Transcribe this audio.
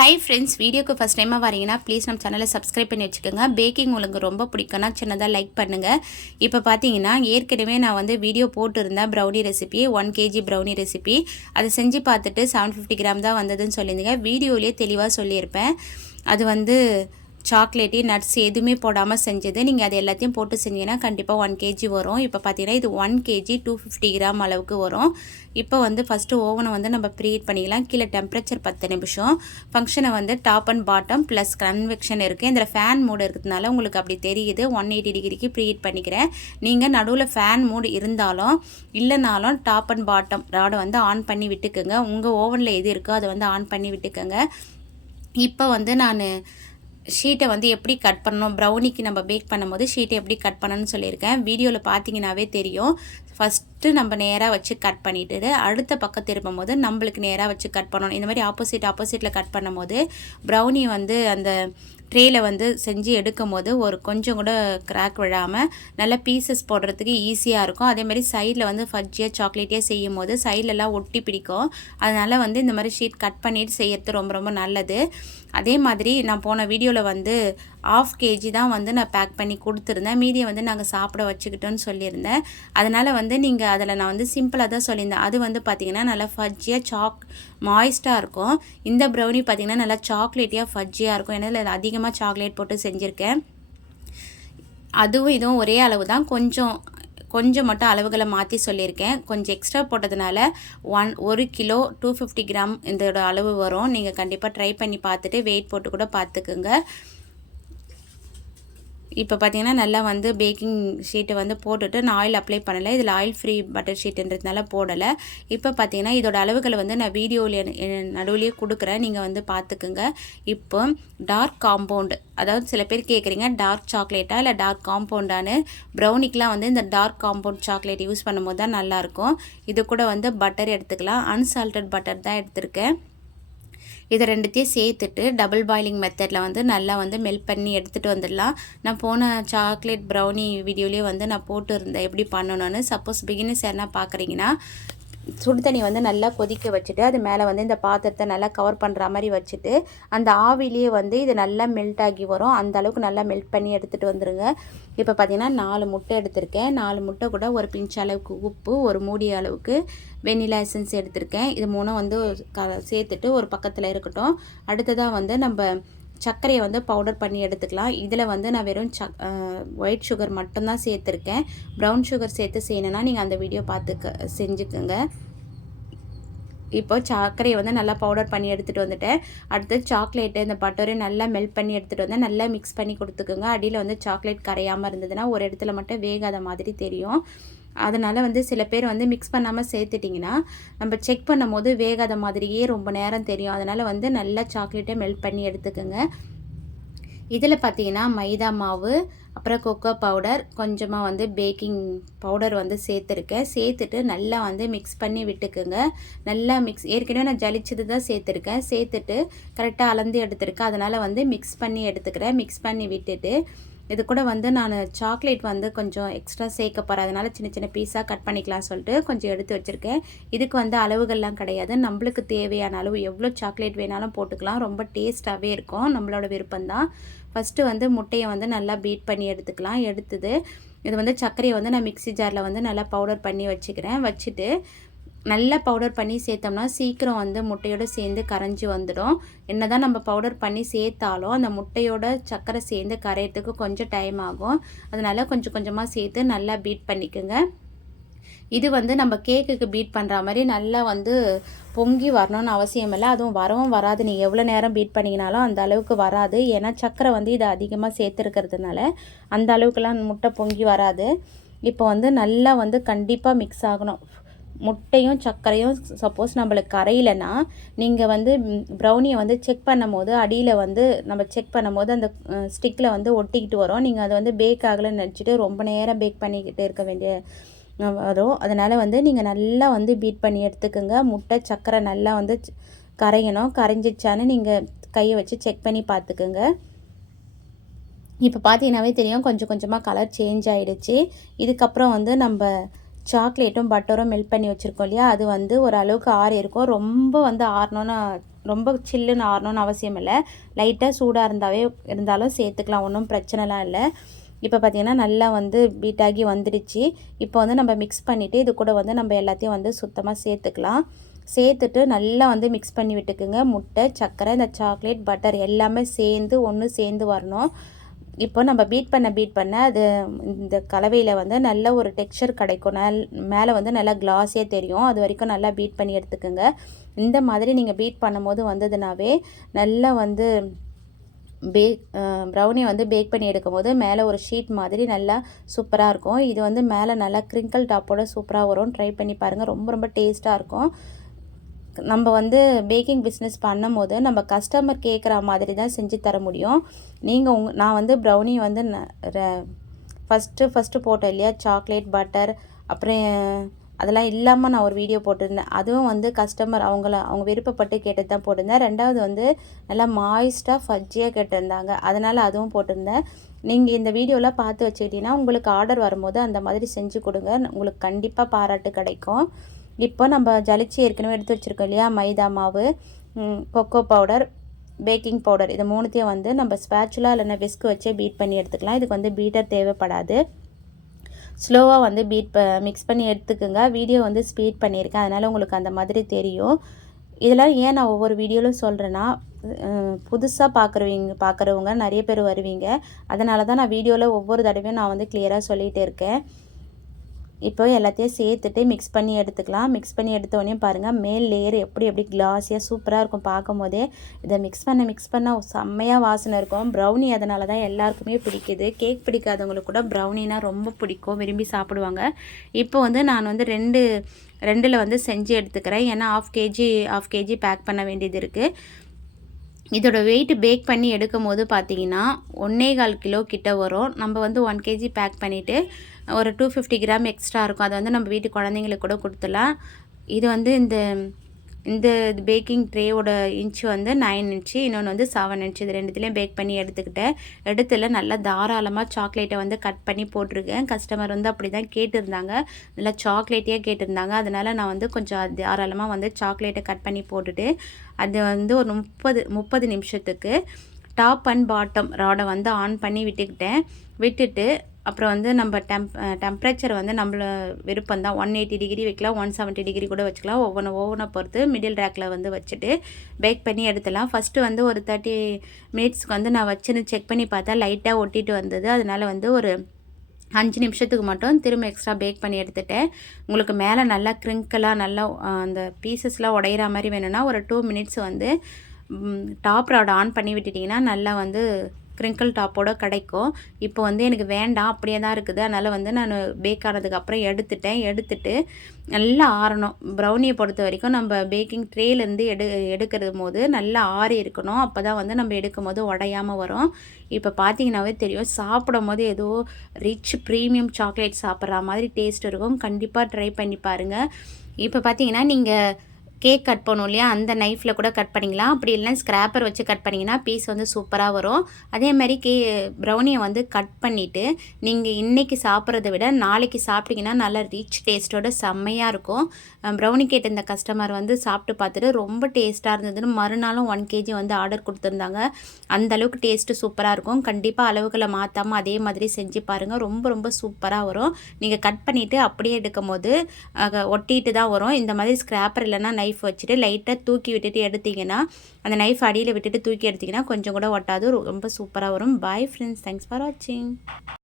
Hi friends வீடியோக்கு first டைமாக வரீங்கன்னா ப்ளீஸ் நம்ம சேனலை சப்ஸ்கிரைப் பண்ணி வச்சுக்கோங்க. பேக்கிங் உங்களுக்கு ரொம்ப பிடிக்கும்னா சின்னதாக லைக் பண்ணுங்கள் இப்போ பார்த்தீங்கன்னா ஏற்கனவே நான் வந்து வீடியோ போட்டிருந்தேன் brownie recipe one kg brownie recipe அதை செஞ்சு பார்த்துட்டு செவன் ஃபிஃப்டி கிராம் தான் வந்ததுன்னு சொல்லியிருந்தீங்க. வீடியோலேயே தெளிவாக சொல்லியிருப்பேன். அது வந்து சாக்லேட்டு நட்ஸ் எதுவுமே போடாமல் செஞ்சது. நீங்கள் அது எல்லாத்தையும் போட்டு செஞ்சீங்கன்னா கண்டிப்பாக ஒன் கேஜி வரும். இப்போ பார்த்தீங்கன்னா இது one kg two fifty gram அளவுக்கு வரும். இப்போ வந்து ஃபஸ்ட்டு ஓவனை வந்து நம்ம ப்ரீட் பண்ணிக்கலாம். கீழே டெம்பரேச்சர் பத்து நிமிஷம். ஃபங்க்ஷனை வந்து top and bottom plus convection இருக்குது இதில் ஃபேன் மூடு இருக்கிறதுனால உங்களுக்கு அப்படி தெரியுது. ஒன் எயிட்டி டிகிரிக்கு ப்ரீட் பண்ணிக்கிறேன். நீங்கள் நடுவில் ஃபேன் மூடு இருந்தாலும் இல்லைனாலும் டாப் அண்ட் பாட்டம் ராடை வந்து ஆன் பண்ணி விட்டுக்கோங்க. உங்கள் ஓவனில் எது இருக்கோ அதை வந்து ஆன் பண்ணி விட்டுக்கோங்க. இப்போ வந்து நான் ஷீட்டை வந்து எப்படி கட் பண்ணணும்? ப்ரௌனிக்கு நம்ம பேக் பண்ணும்போது ஷீட்டை எப்படி கட் பண்ணணும்னு சொல்லியிருக்கேன். வீடியோவில் பார்த்தீங்கன்னாவே தெரியும். ஃபஸ்ட் ஃபஸ்ட்டு நம்ம நேராக வச்சு கட் பண்ணிவிட்டு அடுத்த பக்கம் திருப்பும் போது நம்மளுக்கு நேராக வச்சு கட் பண்ணணும். இந்த மாதிரி ஆப்போசிட் ஆப்போசிட்டில் கட் பண்ணும்போது ப்ரௌனி வந்து அந்த ட்ரேயில் வந்து செஞ்சு எடுக்கும் போது ஒரு கொஞ்சம் கூட கிராக் விழாமல் நல்ல பீசஸ் போடுறதுக்கு ஈஸியாக இருக்கும். அதேமாதிரி சைடில் வந்து ஃபஜ்ஜியாக சாக்லேட்டியாக செய்யும் போது சைட்லலாம் ஒட்டி பிடிக்கும். அதனால் வந்து இந்த மாதிரி ஷீட் கட் பண்ணிவிட்டு செய்யறது ரொம்ப ரொம்ப நல்லது. அதே மாதிரி நான் போன வீடியோவில் வந்து ஆஃப் கேஜி தான் வந்து நான் பேக் பண்ணி கொடுத்துருந்தேன். மீதியை வந்து நாங்கள் சாப்பிட வச்சுக்கிட்டோன்னு சொல்லியிருந்தேன். அதனால் வந்து நீங்கள் அதில் நான் வந்து சிம்பிளாக தான் சொல்லியிருந்தேன். அது வந்து பார்த்திங்கன்னா நல்லா ஃபஜ்ஜியாக சாக் மாய்ஸ்ட்டாக இருக்கும். இந்த ப்ரௌனி பார்த்திங்கன்னா நல்லா சாக்லேட்டியாக ஃபஜ்ஜியாக இருக்கும். ஏன்னா இதில் அதிகமாக சாக்லேட் போட்டு செஞ்சுருக்கேன். அதுவும் இதுவும் ஒரே அளவு தான். கொஞ்சம் கொஞ்சம் மட்டும் அளவுகளை மாற்றி சொல்லியிருக்கேன். கொஞ்சம் எக்ஸ்ட்ரா போட்டதுனால ஒன் ஒரு கிலோ டூ ஃபிஃப்டி கிராம் இதோட அளவு வரும். நீங்கள் கண்டிப்பாக ட்ரை பண்ணி பார்த்துட்டு வெயிட் போட்டு கூட பார்த்துக்குங்க. இப்போ பார்த்தீங்கன்னா நல்லா வந்து பேக்கிங் ஷீட்டை வந்து போட்டுட்டு நான் ஆயில் அப்ளை பண்ணலை. இதில் ஆயில் ஃப்ரீ பட்டர் ஷீட்டுன்றதுனால போடலை. இப்போ பார்த்தீங்கன்னா இதோட அளவுகளை வந்து நான் வீடியோவில் நடுவுலேயே கொடுக்குறேன். நீங்கள் வந்து பார்த்துக்குங்க இப்போ டார்க் காம்பவுண்டு அதாவது சில பேர் கேட்குறீங்க டார்க் சாக்லேட்டா இல்லை டார்க் காம்பவுண்டானு ப்ரௌனிக்கெலாம் வந்து இந்த டார்க் காம்பவுண்ட் சாக்லேட் யூஸ் பண்ணும்போது தான் நல்லாயிருக்கும் இது கூட வந்து பட்டர் எடுத்துக்கலாம். அன்சால்டட் பட்டர் தான் எடுத்திருக்கேன். இதை ரெண்டுத்தையும் சேர்த்துட்டு டபுள் பாயிலிங் மெத்தடில் வந்து நல்லா வந்து மெல்ட் பண்ணி எடுத்துகிட்டு வந்துடலாம். நான் போன சாக்லேட் ப்ரௌனி வீடியோலேயே வந்து நான் போட்டு இருந்தேன் எப்படி பண்ணணும்னு. சப்போஸ் பிகினர்ஸ் யாருன்னா பார்க்குறீங்கன்னா சுடு தண்ணி வந்து நல்லா கொதிக்க வச்சுட்டு அது மேலே வந்து இந்த பாத்திரத்தை நல்லா கவர் பண்ணுற மாதிரி வச்சுட்டு அந்த ஆவிலேயே வந்து இது நல்லா மெல்ட் ஆகி வரும். அந்த அளவுக்கு நல்லா மெல்ட் பண்ணி எடுத்துகிட்டு வந்துடுங்க இப்போ பார்த்திங்கன்னா நாலு முட்டை எடுத்திருக்கேன். நாலு முட்டை கூட ஒரு பிஞ்ச் அளவுக்கு உப்பு ஒரு மூடிய அளவுக்கு வெனிலா எசன்ஸ் எடுத்திருக்கேன். இது மூணும் வந்து க சேர்த்துட்டு ஒரு பக்கத்தில் இருக்கட்டும். அடுத்ததாக வந்து நம்ம சர்க்கரையை வந்து பவுடர் பண்ணி எடுத்துக்கலாம். இதில் வந்து நான் வெறும் சக் ஒயிட் சுகர் மட்டும்தான் சேர்த்துருக்கேன். ப்ரௌன் சுகர் சேர்த்து செய்யணுன்னா நீங்கள் அந்த வீடியோ பார்த்துக்க செஞ்சுக்கோங்க. இப்போ சர்க்கரையை வந்து நல்லா பவுடர் பண்ணி எடுத்துகிட்டு வந்துட்டேன். அடுத்து சாக்லேட்டு இந்த பட்டரையும் நல்லா மெல்ட் பண்ணி எடுத்துகிட்டு வந்து நல்லா மிக்ஸ் பண்ணி கொடுத்துக்கோங்க. அடியில் வந்து சாக்லேட் கரையாமல் இருந்ததுன்னா ஒரு இடத்துல மட்டும் வேகாத மாதிரி தெரியும். அதனால் வந்து சில பேர் வந்து மிக்ஸ் பண்ணாமல் சேர்த்துட்டிங்கன்னா நம்ம செக் பண்ணும் போது வேகாத மாதிரியே ரொம்ப நேரம் தெரியும். அதனால் வந்து நல்லா சாக்லேட்டை மெல்ட் பண்ணி எடுத்துக்கோங்க. இதில் பார்த்தீங்கன்னா மைதா மாவு அப்புறம் கொக்கோ பவுடர் கொஞ்சமாக வந்து பேக்கிங் பவுடர் வந்து சேர்த்துருக்கேன். சேர்த்துட்டு நல்லா வந்து மிக்ஸ் பண்ணி விட்டுக்குங்க. நல்லா மிக்ஸ் ஏற்கனவே நான் ஜலிச்சது தான் சேர்த்துருக்கேன். சேர்த்துட்டு கரெக்டாக அளந்து எடுத்துருக்கேன். அதனால் வந்து மிக்ஸ் பண்ணி எடுத்துக்கிறேன். மிக்ஸ் பண்ணி விட்டுட்டு இது கூட வந்து நான் சாக்லேட் வந்து கொஞ்சம் எக்ஸ்ட்ரா சேர்க்க போகிறேன் அதனால் சின்ன சின்ன பீஸாக கட் பண்ணிக்கலாம் சொல்லிட்டு கொஞ்சம் எடுத்து வச்சுருக்கேன். இதுக்கு வந்து அளவுகள்லாம் கிடையாது. நம்மளுக்கு தேவையான அளவு எவ்வளோ சாக்லேட் வேணாலும் போட்டுக்கலாம். ரொம்ப டேஸ்ட்டாகவே இருக்கும். நம்மளோட விருப்பம்தான். ஃபஸ்ட்டு வந்து முட்டையை வந்து நல்லா பீட் பண்ணி எடுத்துக்கலாம். எடுத்தது இது வந்து சர்க்கரையை வந்து நான் மிக்சி ஜாரில் வந்து நல்லா பவுடர் பண்ணி வச்சுக்கிறேன். வச்சுட்டு நல்லா பவுடர் பண்ணி சேர்த்தோம்னா சீக்கிரம் வந்து முட்டையோடு சேர்ந்து கரைஞ்சி வந்துடும். என்ன தான் நம்ம பவுடர் பண்ணி சேர்த்தாலும் அந்த முட்டையோட சர்க்கரை சேர்ந்து கரையிறதுக்கு கொஞ்சம் டைம் ஆகும். அதனால் கொஞ்சம் கொஞ்சமாக சேர்த்து நல்லா பீட் பண்ணிக்கோங்க. இது வந்து நம்ம கேக்குக்கு பீட் பண்ணுற மாதிரி நல்லா வந்து பொங்கி வரணும்னு அவசியம் இல்லை. அதுவும் வரவும் வராது. நீங்கள் எவ்வளோ நேரம் பீட் பண்ணிங்கனாலும் அந்த அளவுக்கு வராது. ஏன்னா சக்கரை வந்து இதை அதிகமாக சேர்த்துருக்கிறதுனால அந்த அளவுக்குலாம் முட்டை பொங்கி வராது. இப்போ வந்து நல்லா வந்து கண்டிப்பாக மிக்ஸ் ஆகணும். முட்டையும் சர்க்கரையும் சப்போஸ் நம்மளுக்கு கரையிலனா நீங்கள் வந்து ப்ரௌனியை வந்து செக் பண்ணும் போது அடியில் வந்து நம்ம செக் பண்ணும் போது அந்த ஸ்டிக்கில் வந்து ஒட்டிக்கிட்டு வரும். நீங்கள் அதை வந்து பேக் ஆகலைன்னு நினச்சிட்டு ரொம்ப நேரம் பேக் பண்ணிக்கிட்டு இருக்க வேண்டிய வரும். அதனால் வந்து நீங்கள் நல்லா வந்து பீட் பண்ணி எடுத்துக்கோங்க. முட்டை சர்க்கரை நல்லா வந்து கரையணும். கரைஞ்சிச்சான்னு நீங்கள் கையை வச்சு செக் பண்ணி பார்த்துக்குங்க. இப்போ பார்த்தீங்கன்னாவே தெரியும். கொஞ்சம் கொஞ்சமாக கலர் சேஞ்ச் ஆகிடுச்சு இதுக்கப்புறம் வந்து நம்ம சாக்லேட்டும் பட்டரும் மெல்ட் பண்ணி வச்சுருக்கோம் இல்லையா? அது வந்து ஒரு அளவுக்கு ஆறி இருக்கும். ரொம்ப வந்து ஆறணும்னு ரொம்ப சில்லுன்னு ஆறணும்னு அவசியம் இல்லை. லைட்டாக சூடாக இருந்தாவே இருந்தாலும் சேர்த்துக்கலாம். ஒன்றும் பிரச்சனைலாம் இல்லை. இப்போ பார்த்திங்கன்னா நல்லா வந்து பீட்டாகி வந்துடுச்சு. இப்போ வந்து நம்ம மிக்ஸ் பண்ணிவிட்டு இது கூட வந்து நம்ம எல்லாத்தையும் வந்து சுத்தமாக சேர்த்துக்கலாம். சேர்த்துட்டு நல்லா வந்து மிக்ஸ் பண்ணி விட்டுக்குங்க. முட்டை சர்க்கரை இந்த சாக்லேட் பட்டர் எல்லாமே சேர்ந்து ஒன்று சேர்ந்து வரணும். இப்போ நம்ம பீட் பண்ண பீட் பண்ண அது இந்த கலவையில் வந்து நல்ல ஒரு டெக்ஸ்சர் கிடைக்கும். நல் மேலே வந்து நல்லா கிளாஸே தெரியும். அது வரைக்கும் நல்லா பீட் பண்ணி எடுத்துக்கோங்க. இந்த மாதிரி நீங்கள் பீட் பண்ணும்போது வந்ததுனாவே நல்லா வந்து பேக் ப்ரௌனி வந்து பேக் பண்ணி எடுக்கும்போது மேலே ஒரு ஷீட் மாதிரி நல்லா சூப்பராக இருக்கும். இது வந்து மேலே நல்லா க்ரிங்கிள் டாப்போட சூப்பராக வரும் ட்ரை பண்ணி பாருங்கள் ரொம்ப ரொம்ப டேஸ்ட்டாக இருக்கும். நம்ம வந்து பேக்கிங் பிஸ்னஸ் பண்ணும் போது நம்ம கஸ்டமர் கேட்குற மாதிரி தான் செஞ்சு தர முடியும். நீங்கள் உங் நான் வந்து ப்ரௌனி வந்து ஃபஸ்ட்டு ஃபஸ்ட்டு போட்டேன் இல்லையா? சாக்லேட் பட்டர் அப்புறம் அதெல்லாம் இல்லாமல் நான் ஒரு வீடியோ போட்டிருந்தேன். அதுவும் வந்து கஸ்டமர் அவங்கள அவங்க விருப்பப்பட்டு கேட்டு தான் போட்டிருந்தேன். ரெண்டாவது வந்து நல்லா மாய்ஸ்டாக ஃபஜ்ஜியாக கேட்டிருந்தாங்க. அதனால் அதுவும் போட்டிருந்தேன். நீங்கள் இந்த வீடியோலாம் பார்த்து வச்சுக்கிட்டீங்கன்னா உங்களுக்கு ஆர்டர் வரும்போது அந்த மாதிரி செஞ்சு கொடுங்க. உங்களுக்கு கண்டிப்பாக பாராட்டு கிடைக்கும். இப்போ நம்ம ஜலிச்சு ஏற்கனவே எடுத்து வச்சுருக்கோம் இல்லையா? மைதா மாவு கொக்கோ பவுடர் பேக்கிங் பவுடர் இது மூணுத்தையும் வந்து நம்ம ஸ்பேச்சுலா இல்லைன்னா விஸ்க் வச்சே பீட் பண்ணி எடுத்துக்கலாம். இதுக்கு வந்து பீட்டர் தேவைப்படாது. ஸ்லோவாக வந்து பீட் ப மிக்ஸ் பண்ணி எடுத்துக்கோங்க. வீடியோ வந்து ஸ்பீட் பண்ணியிருக்கேன் அதனால் உங்களுக்கு அந்த மாதிரி தெரியும். இதெல்லாம் ஏன் நான் ஒவ்வொரு வீடியோவிலும் சொல்கிறேன்னா புதுசாக பார்க்குறவங்க பார்க்குறவங்க நிறைய பேர் வருவீங்க. அதனால தான் நான் வீடியோவில் ஒவ்வொரு தடவையும் நான் வந்து கிளியராக சொல்லிகிட்டே இருக்கேன். இப்போ எல்லாத்தையும் சேர்த்துட்டு மிக்ஸ் பண்ணி எடுத்துக்கலாம். மிக்ஸ் பண்ணி எடுத்தோடனே பாருங்கள் மேல் லேயர் எப்படி எப்படி கிளாஸியாக சூப்பராக இருக்கும் பார்க்கும் போதே இதை மிக்ஸ் பண்ண மிக்ஸ் பண்ண செம்மையாக வாசனை இருக்கும். ப்ரௌனி அதனால தான் எல்லாருக்குமே பிடிக்குது. கேக் பிடிக்காதவங்களுக்கு கூட ப்ரௌனினா ரொம்ப பிடிக்கும். விரும்பி சாப்பிடுவாங்க. இப்போ வந்து நான் வந்து ரெண்டு ரெண்டில் வந்து செஞ்சு எடுத்துக்கிறேன். ஏன்னா half kg half kg bake பண்ண வேண்டியது இருக்குது இதோட வெயிட் பேக் பண்ணி எடுக்கும் போது பார்த்தீங்கன்னா ஒன்றே கால் கிலோ கிட்ட வரும். நம்ம வந்து ஒன் கேஜி பேக் பண்ணிவிட்டு ஒரு டூ ஃபிஃப்டி கிராம் எக்ஸ்ட்ரா இருக்கும். அதை வந்து நம்ம வீட்டு குழந்தைங்களுக்கு கூட கொடுத்துலாம் இது வந்து இந்த இந்த பேக்கிங் ட்ரேவோட இன்ச்சு வந்து நைன் இன்ச்சு இன்னொன்று வந்து செவன் இன்ச்சு இது ரெண்டுத்துலேயும் பேக் பண்ணி எடுத்துக்கிட்டேன். எடுத்துல நல்லா தாராளமாக சாக்லேட்டை வந்து கட் பண்ணி போட்டிருக்கேன். கஸ்டமர் வந்து அப்படி தான் கேட்டிருந்தாங்க. நல்லா சாக்லேட்டே கேட்டிருந்தாங்க. அதனால் நான் வந்து கொஞ்சம் தாராளமாக வந்து சாக்லேட்டை கட் பண்ணி போட்டுட்டு அது வந்து ஒரு முப்பது முப்பது நிமிஷத்துக்கு டாப் அண்ட் பாட்டம் ராடை வந்து ஆன் பண்ணி விட்டுக்கிட்டேன். விட்டுட்டு அப்புறம் வந்து நம்ம டெம்ப் டெம்ப்ரேச்சர் வந்து நம்மள விருப்பம் தான். ஒன் எயிட்டி டிகிரி வைக்கலாம் ஒன் செவன்ட்டி டிகிரி கூட வச்சுக்கலாம். ஒவ்வொன்று ஓவனை பொறுத்து மிடில் ரேக்கில் வந்து வச்சுட்டு பேக் பண்ணி எடுத்துலாம் ஃபஸ்ட்டு வந்து ஒரு தேர்ட்டி மினிட்ஸ்க்கு வந்து நான் வச்சுன்னு செக் பண்ணி பார்த்தா லைட்டாக ஒட்டிட்டு வந்தது. அதனால் வந்து ஒரு அஞ்சு நிமிஷத்துக்கு மட்டும் திரும்ப எக்ஸ்ட்ரா பேக் பண்ணி எடுத்துட்டேன். உங்களுக்கு மேலே நல்லா க்ரிங்கலாக நல்லா அந்த பீசஸ்லாம் உடையிற மாதிரி வேணும்னா ஒரு டூ மினிட்ஸ் வந்து டாப் ராட் ஆன் பண்ணி விட்டுட்டிங்கன்னா நல்லா வந்து க்ரிங்கிள் டாப்போட கிடைக்கும். இப்போ வந்து எனக்கு வேண்டாம் அப்படியே தான் இருக்குது. அதனால் வந்து நான் பேக் ஆனதுக்கப்புறம் எடுத்துட்டேன். எடுத்துட்டு நல்லா ஆறணும். ப்ரௌனியை பொறுத்த வரைக்கும் நம்ம பேக்கிங் ட்ரேலேருந்து எடு எடுக்கிறது போது நல்லா ஆறி இருக்கணும். அப்போ தான் வந்து நம்ம எடுக்கும் போது உடையாமல் வரும். இப்போ பார்த்தீங்கன்னாவே தெரியும். சாப்பிடும் போது ஏதோ ரிச் ப்ரீமியம் சாக்லேட் சாப்பிட்ற மாதிரி டேஸ்ட் இருக்கும். கண்டிப்பாக ட்ரை பண்ணி பாருங்கள் இப்போ பார்த்தீங்கன்னா நீங்கள் கேக் கட் பண்ணும் இல்லையா? அந்த நைஃப்பில் கூட கட் பண்ணிக்கலாம். அப்படி இல்லைனா ஸ்க்ராப்பர் வச்சு கட் பண்ணிங்கன்னா பீஸ் வந்து சூப்பராக வரும். அதே மாதிரி கே ப்ரௌனியை வந்து கட் பண்ணிவிட்டு நீங்கள் இன்றைக்கி சாப்பிட்றத விட நாளைக்கு சாப்பிட்டிங்கன்னா நல்லா ரிச் டேஸ்ட்டோட செம்மையாக இருக்கும். ப்ரௌனி கேட்ட இந்த கஸ்டமர் வந்து சாப்பிட்டு பார்த்துட்டு ரொம்ப டேஸ்ட்டாக இருந்ததுன்னு மறுநாளும் ஒன் கேஜி வந்து ஆர்டர் கொடுத்துருந்தாங்க. அந்த அளவுக்கு டேஸ்ட்டு சூப்பராக இருக்கும். கண்டிப்பாக அளவுகளை மாற்றாமல் அதே மாதிரி செஞ்சு பாருங்கள் ரொம்ப ரொம்ப சூப்பராக வரும். நீங்கள் கட் பண்ணிவிட்டு அப்படியே எடுக்கும் போது ஒட்டிட்டு தான் வரும். இந்த மாதிரி ஸ்க்ராப்பர் இல்லைன்னா நைஃப் நைஃப் வச்சுட்டு லைட்டாக தூக்கி விட்டுட்டு எடுத்திங்கன்னா அந்த நைஃப் அடியில் விட்டுட்டு தூக்கி எடுத்திங்கன்னா கொஞ்சம் கூட ஒட்டாது. ரொம்ப சூப்பராக வரும். பாய் ஃப்ரெண்ட்ஸ் தேங்க்ஸ் ஃபார் வாட்சிங்